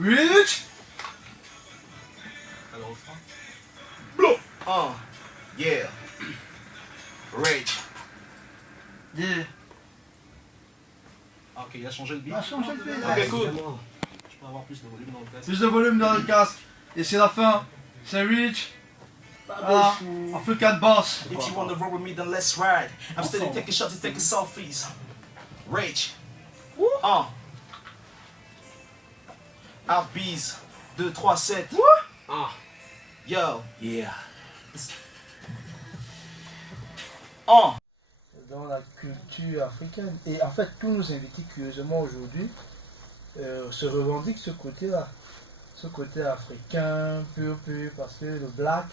Rich. Alors, refrain. Blow. Yeah. Rage. Yeah. Ah, ok, il a changé le beat. Il a changé le beat. Ok, cool. Je peux avoir plus de volume dans le casque. Plus de volume dans le casque. Et c'est la fin. C'est Rich. Voilà. African Boss. If you wanna roll with me, then let's ride. I'm steady taking shots and taking selfies. Rage. Outbeats. 2, 3, 7. Yo. Yeah. Dans la culture africaine. Et en fait, tous nos invités, curieusement, aujourd'hui, se revendiquent ce côté-là. Ce côté africain, pur, parce que le black,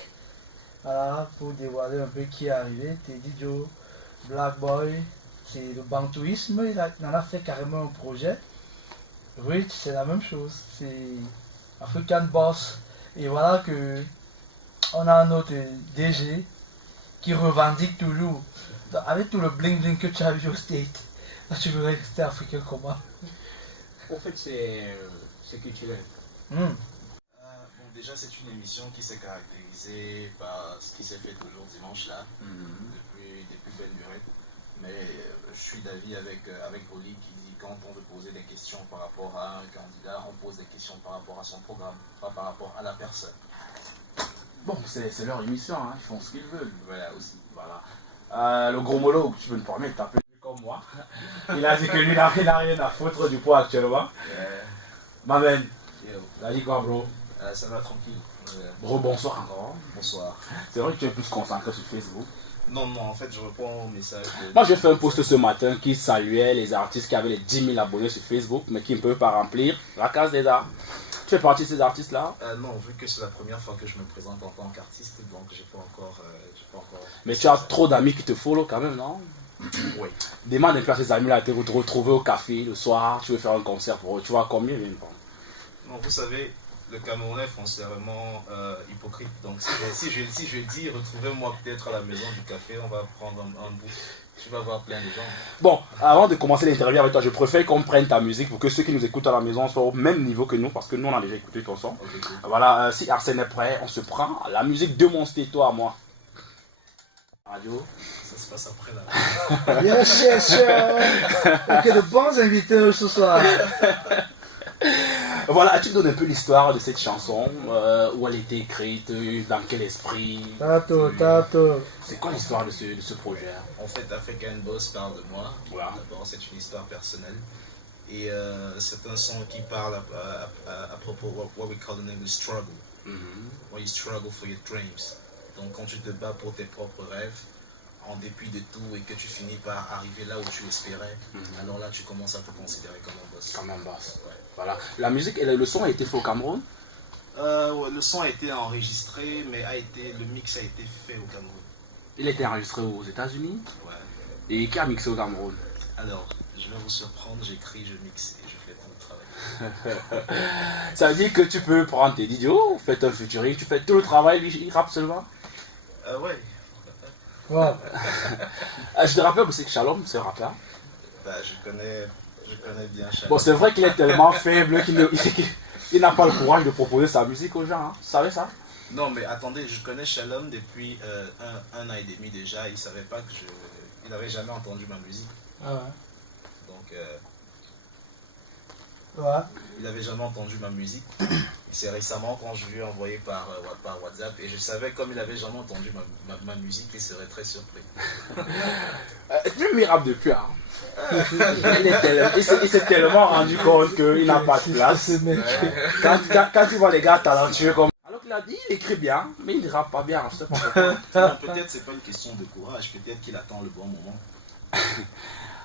voilà, pour dévoiler un peu qui est arrivé, Teddy Joe, Black Boy, c'est le bantouisme, il en a fait carrément un projet. Rich, c'est la même chose, c'est African Boss. Et voilà que on a un autre DG qui revendique toujours, avec tout le bling bling que tu as vu au State, là tu veux rester africain comment? En fait, c'est culturel. Bon, déjà, c'est une émission qui s'est caractérisée par ce qui s'est fait toujours dimanche là, depuis belle durée. Mais je suis d'avis avec Oli qui dit quand on veut poser des questions par rapport à un candidat, on pose des questions par rapport à son programme, pas par rapport à la personne. Bon, c'est leur émission, hein. Ils font ce qu'ils veulent. Voilà aussi. Voilà. Le gros molo, tu peux me permettre d'appeler comme moi. Il a dit que lui, il n'a rien à foutre du poids actuellement. Ma man, il a dit quoi, bro? Ça va tranquille. Bro, bonsoir encore. Bonsoir. C'est vrai que tu es plus concentré sur Facebook. Non, en fait, je réponds au message. Moi, j'ai fait un post ce matin qui saluait les artistes qui avaient les 10 000 abonnés sur Facebook, mais qui ne peuvent pas remplir la case des arts. Tu fais partie de ces artistes-là? Non, vu que c'est la première fois que je me présente en tant qu'artiste, donc j'ai pas encore. Mais tu as trop d'amis qui te follow quand même, non? Oui. Demande un peu à ces amis-là de te retrouver au café le soir, tu veux faire un concert pour eux, tu vois combien même pas? Non, vous savez, le Camerounais foncièrement hypocrite. Donc si je dis retrouvez-moi peut-être à la maison du café, on va prendre un bout. Tu vas voir plein de gens. Bon, avant de commencer l'interview avec toi, je préfère qu'on prenne ta musique pour que ceux qui nous écoutent à la maison soient au même niveau que nous, parce que nous on a déjà écouté ton son. Okay, cool. Voilà, si Arsène est prêt, on se prend la musique de mon stéto à moi. Radio. Ça se passe après là. Yes, ok, de bons invités ce soir. Voilà, tu me donnes un peu l'histoire de cette chanson, où elle a été écrite, dans quel esprit? Tato. C'est quoi l'histoire de ce projet? En fait, African Boss parle de moi. Voilà. D'abord, c'est une histoire personnelle. Et c'est un son qui parle à propos de what we call in English struggle. When you struggle for your dreams. Donc, quand tu te bats pour tes propres rêves, en dépit de tout, et que tu finis par arriver là où tu espérais, alors là, tu commences à te considérer comme un boss. Comme un boss. Ouais. Voilà. La musique et le son a été fait au Cameroun? Ouais, le son a été enregistré, mais le mix a été fait au Cameroun. Il a été enregistré aux États-Unis? Ouais. Et qui a mixé au Cameroun? Alors, je vais vous surprendre, j'écris, je mixe et je fais tout le travail. Ça veut dire que tu peux prendre tes idiots, faire un featuring, tu fais tout le travail, lui, il rappe seulement? Ouais. Wow. Je te rappelle aussi que Shalom, c'est un rappeur. Bah, je connais bien Shalom. Bon, c'est vrai qu'il est tellement faible qu'il n'a pas le courage de proposer sa musique aux gens. Hein. Tu savais ça? Non, mais attendez, je connais Shalom depuis un an et demi déjà. Il ne savait pas que il n'avait jamais entendu ma musique. Ah ouais. Donc, Ouais. il n'avait jamais entendu ma musique. C'est récemment quand je lui ai envoyé par WhatsApp et je savais comme il n'avait jamais entendu ma musique, il serait très surpris. Lui, il rappe depuis. Hein. Il s'est tellement rendu compte qu'il n'a pas de place. Quand tu vois les gars talentueux comme... Alors qu'il a dit, il écrit bien, mais il ne rappe pas bien. Peut-être c'est pas une question de courage, peut-être qu'il attend le bon moment.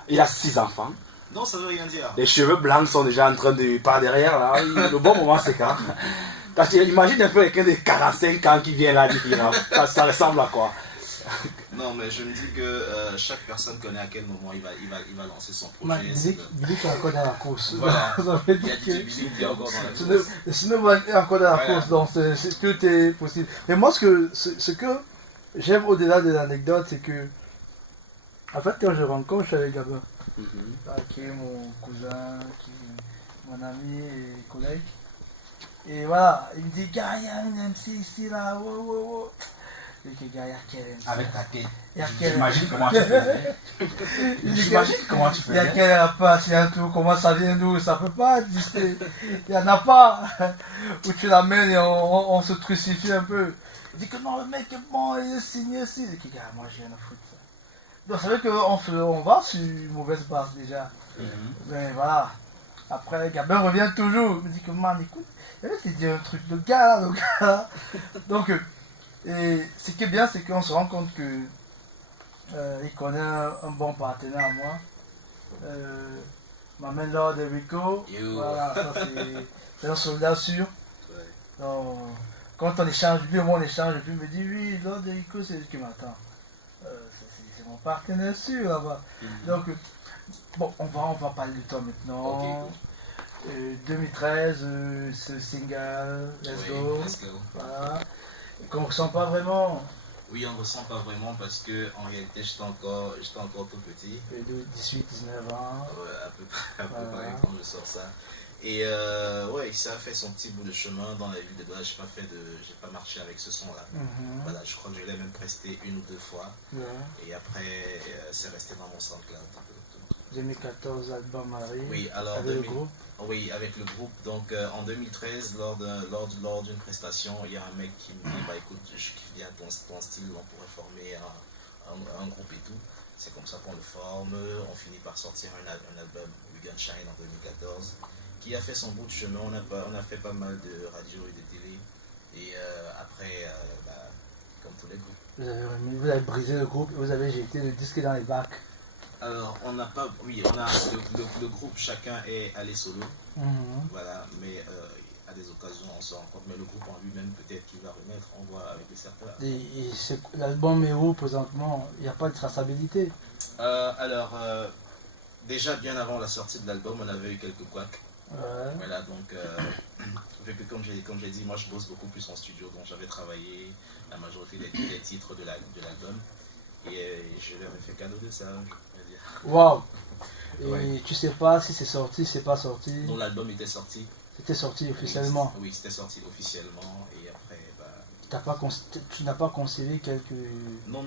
Il a 6 enfants. Non, ça veut rien dire. Les cheveux blancs sont déjà en train de... Par derrière, là. Le bon moment, c'est quand? Imagine un peu quelqu'un de 45 ans qui vient là dire qu'il rappe. Ça ressemble à quoi? Non, mais je me dis que chaque personne connaît à quel moment il va lancer son projet. Billy est encore dans la course. Voilà. Il y a DJ Billy qui est encore dans la course. Le cinéma est encore dans la course, donc tout est possible. Mais moi, ce que j'aime au-delà de l'anecdote, c'est que, en fait, quand je rencontre Charles Gabin, qui est mon cousin, qui est mon ami et collègue, Et voilà, il me dit, gars, il y a un MC ici, là, wow, wow, wow. Je dis, gars, il y a quel MC? Avec ta tête. Il y a quel J'imagine comment tu faisais. J'imagine comment tu Il y a faisais. quel rapace, il y a tout, comment ça vient d'où? Ça peut pas exister. Il y en a pas. Où tu l'amènes et on se crucifie un peu. Il dit que non, le mec est bon, il est signé ici. Je dis, gars, moi j'ai rien à foutre. Donc c'est vrai qu'on va sur une mauvaise base déjà. Mais voilà. Après, Gabin revient toujours. Il me dit que man, écoute, il te dit un truc, le gars là. Donc, et ce qui est bien, c'est qu'on se rend compte que il connaît un bon partenaire à moi. M'amène Lord de Rico. Voilà, ça c'est un soldat sûr. Donc, quand on échange, lui et moi on échange, et puis il me dit oui, Lord de Rico, c'est lui qui m'attend. C'est mon partenaire sûr là-bas. Donc, bon, on va parler de toi maintenant. 2013, ce single, Let's Go. Voilà. Qu'on ressent pas vraiment. Oui, on ne ressent pas vraiment parce que en réalité, j'étais encore tout petit. 18, 19 ans. Ouais, à peu près quand je sors ça. Et ouais, ça a fait son petit bout de chemin dans la ville de Douala. J'ai pas marché avec ce son-là. Voilà, je crois que je l'ai même presté 1 ou 2 fois. Et après, c'est resté dans mon SoundCloud. 2014, album Marie. Oui, alors avec le groupe. Oui, avec le groupe. Donc en 2013, lors d'une prestation, il y a un mec qui me dit bah écoute, je kiffe bien ton style, on pourrait former un groupe et tout. C'est comme ça qu'on le forme. On finit par sortir un album We Gun Shine en 2014 qui a fait son bout de chemin. On a fait pas mal de radio et de télé. Et après, comme tous les groupes. Vous avez brisé le groupe, vous avez jeté le disque dans les bacs. Alors, on n'a pas. Oui, on a. Le groupe, chacun est allé solo. Voilà, mais à des occasions, on se rencontre. Mais le groupe en lui-même, peut-être qu'il va remettre, on voit avec les certains. Et l'album est où présentement? Il n'y a pas de traçabilité. Alors, déjà bien avant la sortie de l'album, on avait eu quelques couacs. Voilà, donc, vu que comme j'ai dit, moi je bosse beaucoup plus en studio, donc j'avais travaillé la majorité des titres de l'album. Et je leur ai fait cadeau de ça, je veux dire. Waouh! Et tu sais pas si c'est sorti, si c'est pas sorti? Donc l'album était sorti. C'était sorti officiellement? Oui, c'était sorti officiellement. Et après, tu n'as pas conservé quelques... Non,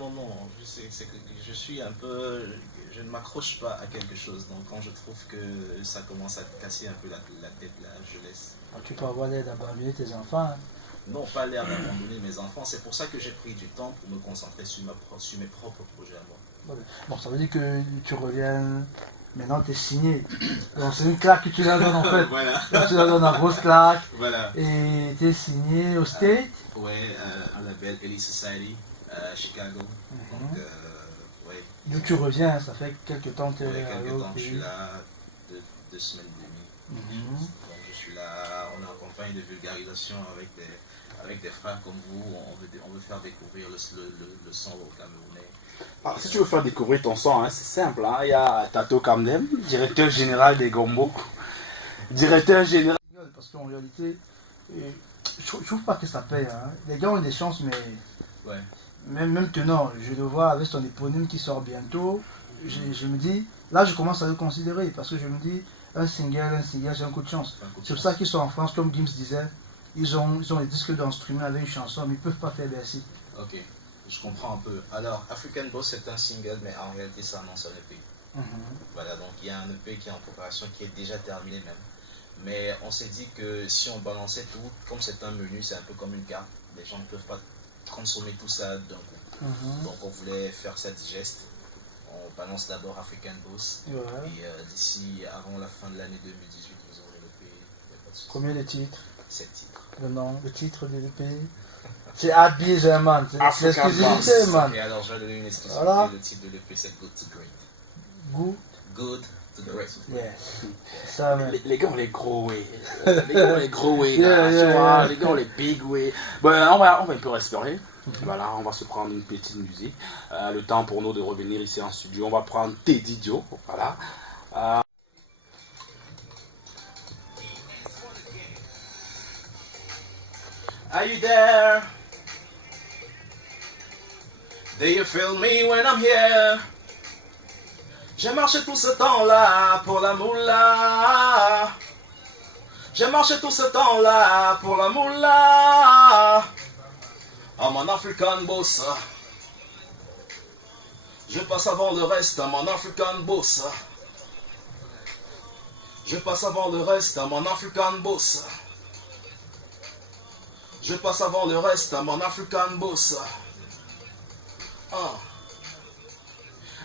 c'est que je suis un peu... Je ne m'accroche pas à quelque chose. Donc quand je trouve que ça commence à casser un peu la tête, là, je laisse. Tu peux avoir l'air d'abandonner tes enfants. Hein? Non, pas l'air d'abandonner mes enfants. C'est pour ça que j'ai pris du temps pour me concentrer sur mes propres projets à moi. Bon, ça veut dire que tu reviens, maintenant tu es signé. Donc c'est une claque que tu la donnes en fait. Voilà. Donc, tu la donnes une grosse claque. Voilà. Et tu es signé au State. Ouais, un label Elite Society à Chicago. Donc, ouais. D'où tu reviens, ça fait quelques temps que tu es ouais, à quelques temps, je suis pays. là, 2 semaines et demie. Donc je suis là, on est en campagne de vulgarisation avec des frères comme vous. On veut faire découvrir le son au Camerounais. Ah, si tu veux faire découvrir ton son, hein, c'est simple. Hein. Il y a Tato Kamdem, directeur général des Gombo. Directeur général. Parce qu'en réalité, je trouve pas que ça paye. Hein. Les gars ont des chances, mais Ouais. même tenant, je le vois avec son éponyme qui sort bientôt. Je me dis, là je commence à le considérer parce que je me dis, un single, j'ai un coup de chance. C'est pour ça qu'ils sont en France, comme Gims disait, ils ont des disques d'instruments avec une chanson, mais ils ne peuvent pas faire Bercy. Ok, je comprends un peu. Alors, African Boss c'est un single, mais en réalité ça annonce un EP. Voilà, donc il y a un EP qui est en préparation, qui est déjà terminé même. Mais on s'est dit que si on balançait tout, comme c'est un menu, c'est un peu comme une carte, les gens ne peuvent pas consommer tout ça d'un coup. Donc on voulait faire ça digeste. On balance d'abord African Boss. Ouais. Et d'ici, avant la fin de l'année 2018, vous aurez l'EP. Combien de titres? 7 titres. Le nom, le titre de l'EP. C'est Adbiz, man. C'est l'exclusivité, man. Et alors, je vais donner une exclusivité. Voilà. Le titre de l'EP, c'est Good to Great. Good. Good to Great. Yes. Ça, man. Les gars ont les gros way. Les gars ont les gros way. Yeah, Tu yeah, vois, yeah. les gars ont les big way. Bon, on va un peu respirer. Voilà, on va se prendre une petite musique. Le temps pour nous de revenir ici en studio. On va prendre Teddy Dio. Voilà. Are you there? Do you feel me when I'm here? J'ai marché tout ce temps-là pour la moula. J'ai marché tout ce temps-là pour la moula. I'm an African boss. Je passe avant le reste, I'm an African boss. Je passe avant le reste, I'm an African boss. Je passe avant le reste, I'm an African boss.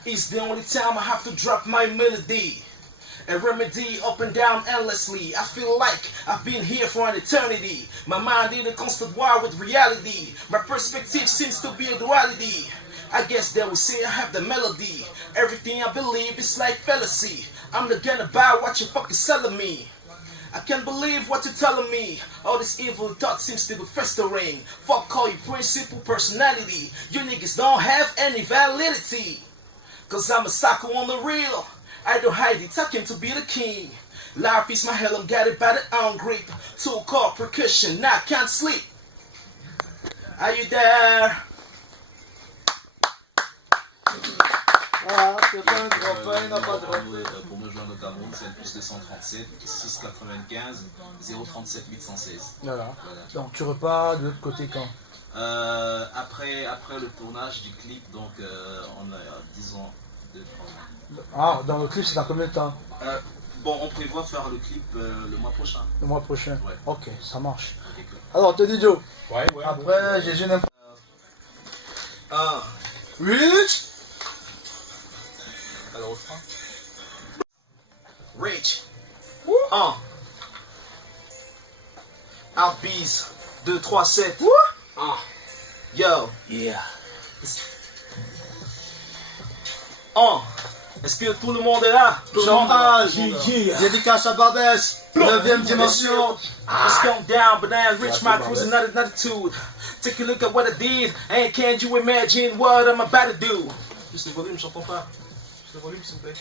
It's the only time I have to drop my melody. A remedy up and down endlessly. I feel like I've been here for an eternity. My mind in a constant war with reality. My perspective seems to be a duality. I guess they will say I have the melody. Everything I believe is like fallacy. I'm not gonna buy what you fucking selling me. I can't believe what you're telling me. All this evil thought seems to be festering. Fuck all your principle personality. You niggas don't have any validity. Cause I'm a psycho on the real. I don't hide it, I came to be the king. Life is my hell, I'm guided by the own grip. Two chord percussion, now I can't sleep. Are you there? Voilà, c'est pas un drop, il n'a pas de drop. Pour me joindre au Cameroun, c'est le plus 237 695 037 816. Voilà. Donc tu repars de l'autre côté quand? Après le tournage du clip, donc on a, disons, 2-3 mois. Ah, dans le clip, c'est dans combien de temps? Bon, on prévoit faire le clip le mois prochain. Le mois prochain? Ouais. Ok, ça marche. Ok, cool. Alors, Teddy Joe, Ouais. après, j'ai une Rich. Alors, au frein. Rich. Outbees 237. Yo. Yeah. Est-ce que tout le monde est là? Tout le monde est là. Dédicace à Babès, 9ème dimension. Let's go down, but now reach my cruising altitude. Take a look at what I did, and can't you imagine what I'm about to do? Juste le volume, j'entends pas. Juste le volume, s'il vous plaît.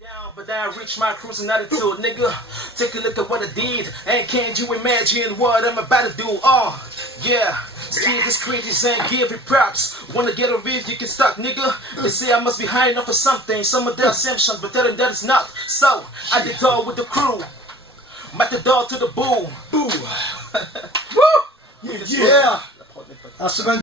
Down, but now reach my cruising altitude, nigga. Take a look at what I did, and can't you imagine what I'm about to do? Yeah. See this crazy and give it props. Wanna get a read, you can stop, nigga. They say I must be high enough for something. Some of their assumptions, but tell them that it's not. So, I did all with the crew. Met the dog to the boom. Boo. Yeah. À semaine